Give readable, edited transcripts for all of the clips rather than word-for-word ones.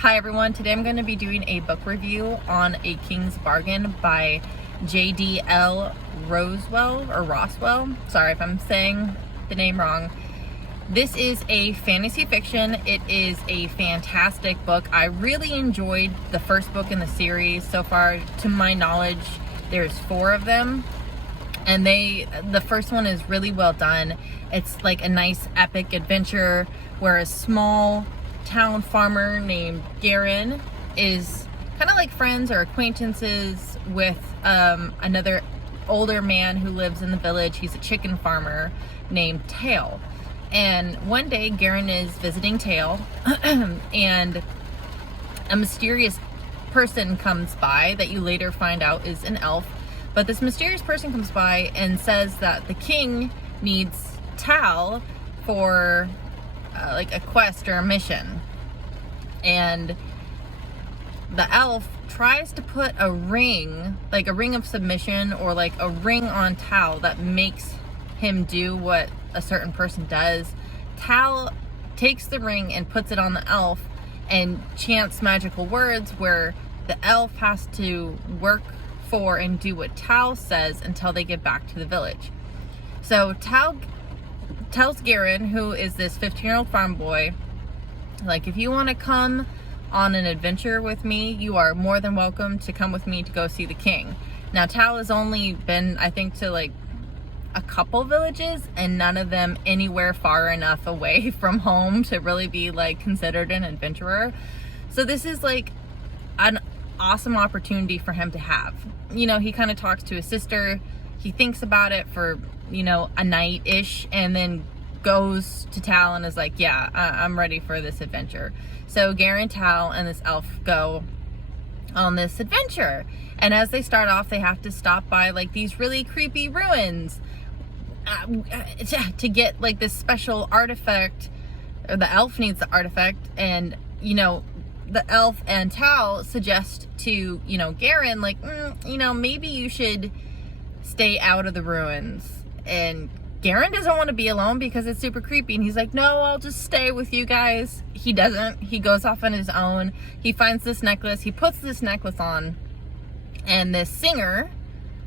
Hi everyone, today I'm going to be doing a book review on A King's Bargain by J.D.L. Roswell. Sorry if I'm saying the name wrong. This is a fantasy fiction. It is a fantastic book. I really enjoyed the first book in the series. So far, to my knowledge, there's 4 of them. And the first one is really well done. It's like a nice epic adventure where a small town farmer named Garen is kind of like friends or acquaintances with another older man who lives in the village. He's a chicken farmer named Tail. And one day Garen is visiting Tail and a mysterious person comes by that you later find out is an elf. But this mysterious person comes by and says that the king needs Tal for like a quest or a mission. And the elf tries to put a ring, like a ring of submission or like a ring on Tal that makes him do what a certain person does. Tal takes the ring and puts it on the elf and chants magical words where the elf has to work for and do what Tal says until they get back to the village. So Tal tells Garen, who is this 15-year-old farm boy, like, if you want to come on an adventure with me, you are more than welcome to come with me to go see the king. Now, Tal has only been, I think, to like a couple villages, and none of them anywhere far enough away from home to really be like considered an adventurer. So this is like an awesome opportunity for him to have. You know, he kind of talks to his sister, he thinks about it for, you know, a night-ish, and then goes to Tal and is like, yeah, I'm ready for this adventure. So Garen, Tal, and this elf go on this adventure. And as they start off, they have to stop by like these really creepy ruins to get like this special artifact, or the elf needs the artifact. And, you know, the elf and Tal suggest to, you know, Garen, like, you know, maybe you should stay out of the ruins. And Garen doesn't want to be alone because it's super creepy. And he's like, no, I'll just stay with you guys. He doesn't. He goes off on his own. He finds this necklace. He puts this necklace on. And this singer,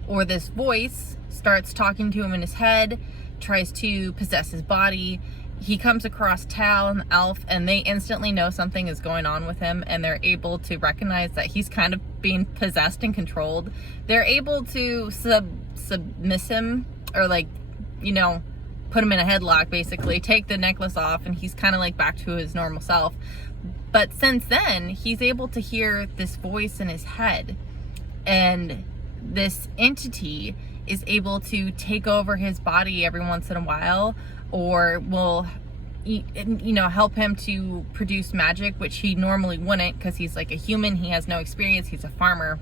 or this voice, starts talking to him in his head, tries to possess his body. He comes across Tal and the elf, and they instantly know something is going on with him, and they're able to recognize that he's kind of being possessed and controlled. They're able to submiss him, or like, you know, put him in a headlock, basically, take the necklace off, and he's kind of like back to his normal self. But since then, he's able to hear this voice in his head, and this entity is able to take over his body every once in a while, or will, you know, help him to produce magic, which he normally wouldn't because he's like a human. He has no experience. He's a farmer.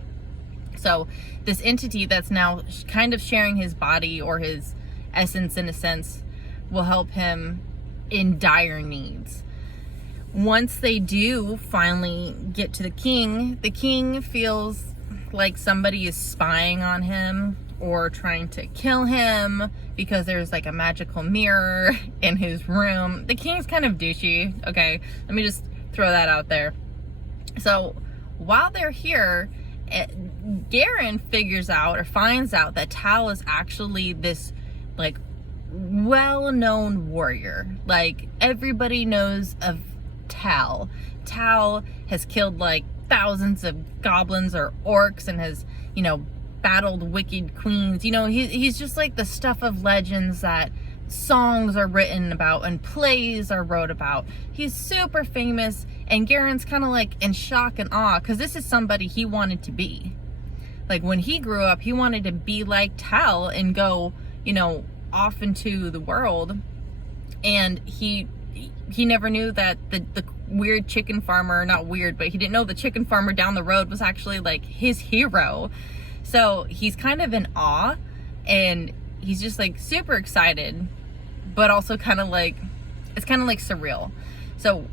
So this entity that's now kind of sharing his body, or his essence in a sense, will help him in dire needs. Once they do finally get to the king feels like somebody is spying on him or trying to kill him because there's like a magical mirror in his room. The king's kind of douchey, okay? Let me just throw that out there. So while they're here, Garen figures out or finds out that Tal is actually this like well-known warrior. Like, everybody knows of Tal. Tal has killed like thousands of goblins or orcs and has, you know, battled wicked queens. You know, he's just like the stuff of legends that songs are written about and plays are wrote about. He's super famous, and Garen's kind of like in shock and awe because this is somebody he wanted to be. Like, when he grew up, he wanted to be like Tal and go, you know, off into the world. And he never knew that the weird chicken farmer, not weird, but he didn't know the chicken farmer down the road was actually like his hero. So he's kind of in awe, and he's just like super excited, but also kind of like, it's kind of like surreal. So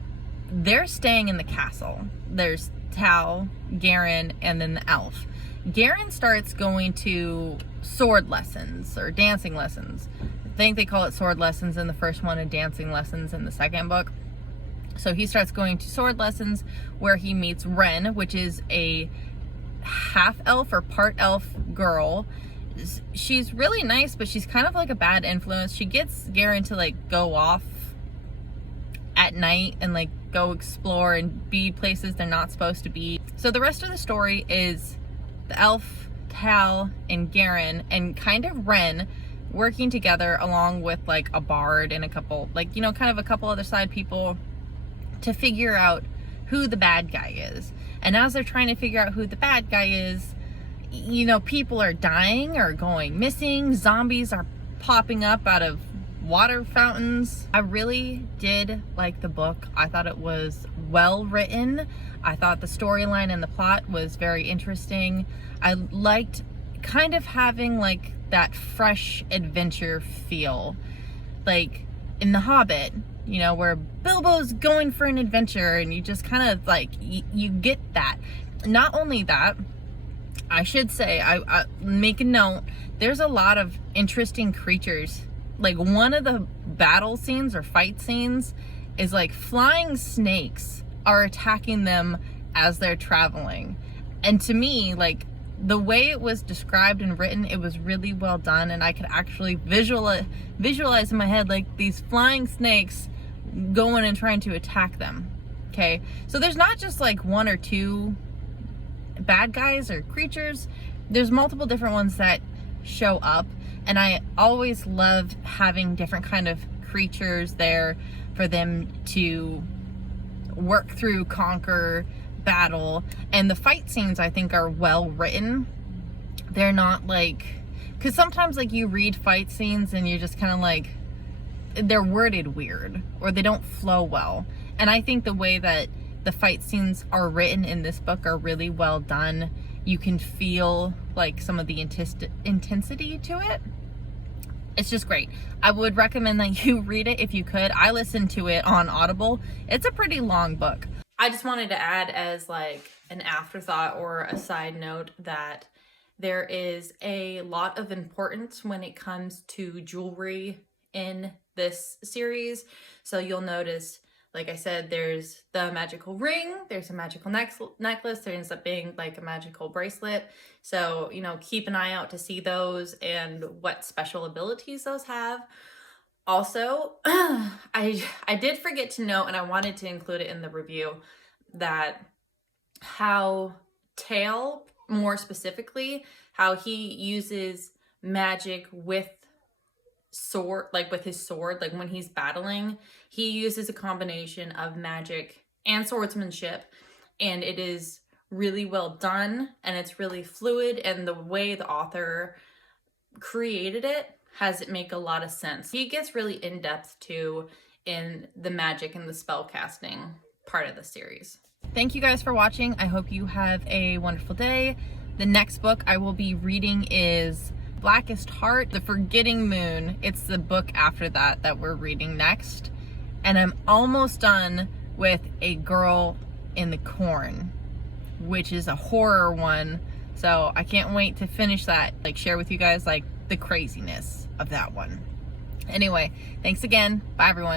they're staying in the castle. There's Tal, Garen, and then the elf. Garen starts going to sword lessons or dancing lessons. I think they call it sword lessons in the first one and dancing lessons in the second book. So he starts going to sword lessons where he meets Ren, which is a half elf or part elf girl. She's really nice, but she's kind of like a bad influence. She gets Garen to like go off at night and like go explore and be places they're not supposed to be. So the rest of the story is the elf, Tal, and Garen, and kind of Ren working together along with like a bard and a couple, like, you know, kind of a couple other side people to figure out who the bad guy is. And as they're trying to figure out who the bad guy is, you know, people are dying or going missing. Zombies are popping up out of water fountains. I really did like the book. I thought it was well written. I thought the storyline and the plot was very interesting. I liked kind of having like that fresh adventure feel, like in The Hobbit, you know, where Bilbo's going for an adventure and you just kind of like, you get that. Not only that, I should say, I make a note, there's a lot of interesting creatures. Like one of the battle scenes or fight scenes is like flying snakes are attacking them as they're traveling. And to me, like the way it was described and written, it was really well done. And I could actually visualize in my head like these flying snakes going and trying to attack them. Okay, so there's not just like one or two bad guys or creatures. There's multiple different ones that show up, and I always love having different kind of creatures there for them to work through, conquer, battle. And the fight scenes I think are well written. They're not like, because sometimes like you read fight scenes and you're just kind of like, they're worded weird or they don't flow well. And I think the way that the fight scenes are written in this book are really well done. You can feel like some of the intensity to it. It's just great. I would recommend that you read it if you could. I listened to it on Audible. It's a pretty long book. I just wanted to add as like an afterthought or a side note that there is a lot of importance when it comes to jewelry in this series. So you'll notice, like I said, there's the magical ring, there's a magical necklace, there ends up being like a magical bracelet. So, you know, keep an eye out to see those and what special abilities those have. Also, I did forget to note, and I wanted to include it in the review, that how Tail, more specifically, how he uses magic with sword, like with his sword, like when he's battling, he uses a combination of magic and swordsmanship, and it is really well done and it's really fluid, and the way the author created it has it make a lot of sense. He gets really in-depth too in the magic and the spell casting part of the series. Thank you guys for watching. I hope you have a wonderful day. The next book I will be reading is Blackest Heart, The Forgetting Moon. It's the book after that we're reading next. And I'm almost done with A Girl in the Corn, which is a horror one. So I can't wait to finish that, like share with you guys like the craziness of that one. Anyway, thanks again. Bye everyone.